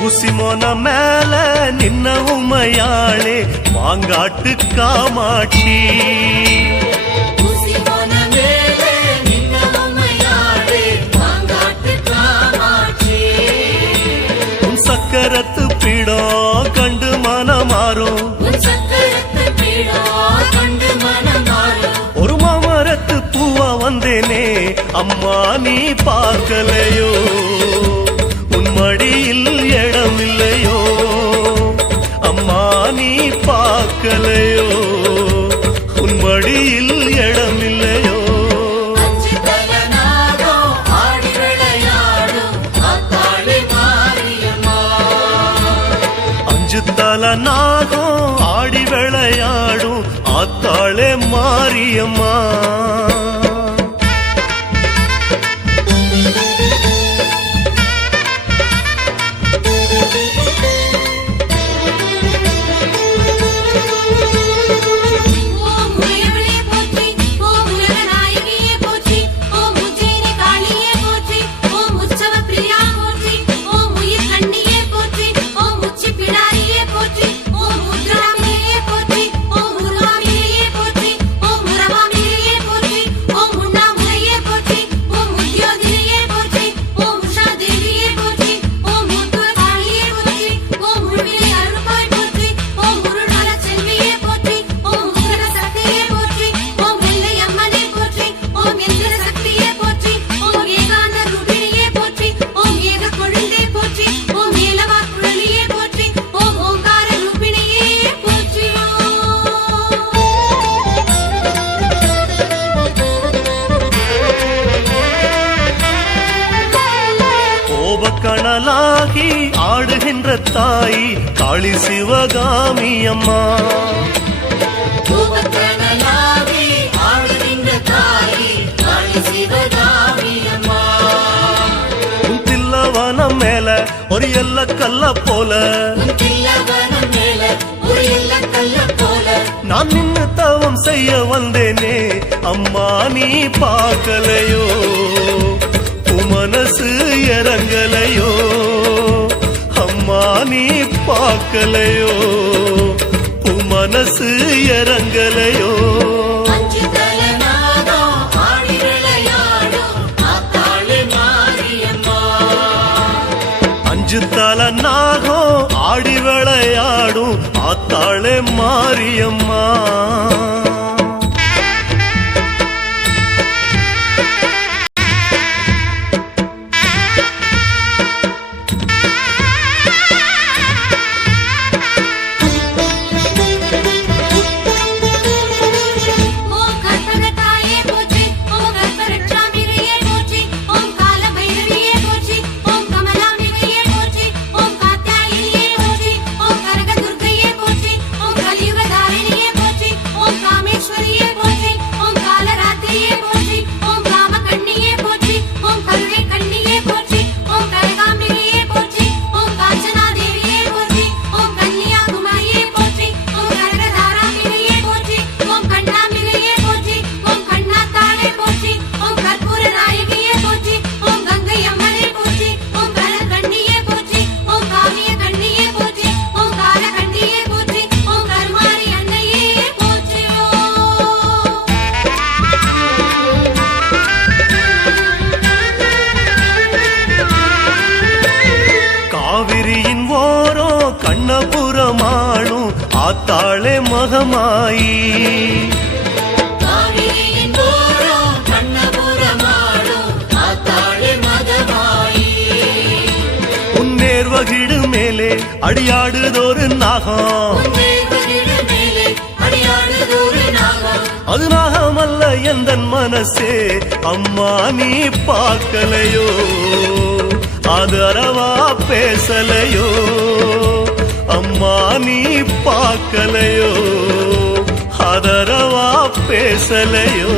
ஊசிமோன மேல நின்ன உமையாளே மாங்காட்டு காமாட்சி சக்கரத்து பீடம் கண்டு மனமாறும் ஒரு மாமரத்து பூவா வந்தேனே அம்மா நீ பார்க்கலையோ உன் மடியில் இடம் இல்லையோ அம்மா நீ பார்க்கலையோ உன் மடியில் இடம் இல்லையோ தல நாகம் ஆடி விளையாடும் ஆத்தாளே மாரியம்மா கணலாகி ஆடுகின்ற தாய் காளி சிவகாமி அம்மா தில்லவனம் மேல ஒரு எல்ல கல்ல போல நான் நின்று தவம் செய்ய வந்தேனே அம்மா நீ பார்க்கலையோ மனசு இறங்கலையோ அம்மா நீ பார்க்கலையோ மனசு இறங்கலையோ அஞ்சு தல நாகம் ஆடி விளையாடும் ஆத்தாளே மாரியம்மா கண்ணபுரமாளும் ஆத்தாளே மகமாயி உன்னேர்வகிடு மேலே அடியாடுதொரு நாகம் அது நாகமல்ல எந்தன் மனசே அம்மா நீ பார்க்கலையோ அது அரவா பேசலையோ அம்மா நீ பார்க்கலையோ அதரவா பேசலையோ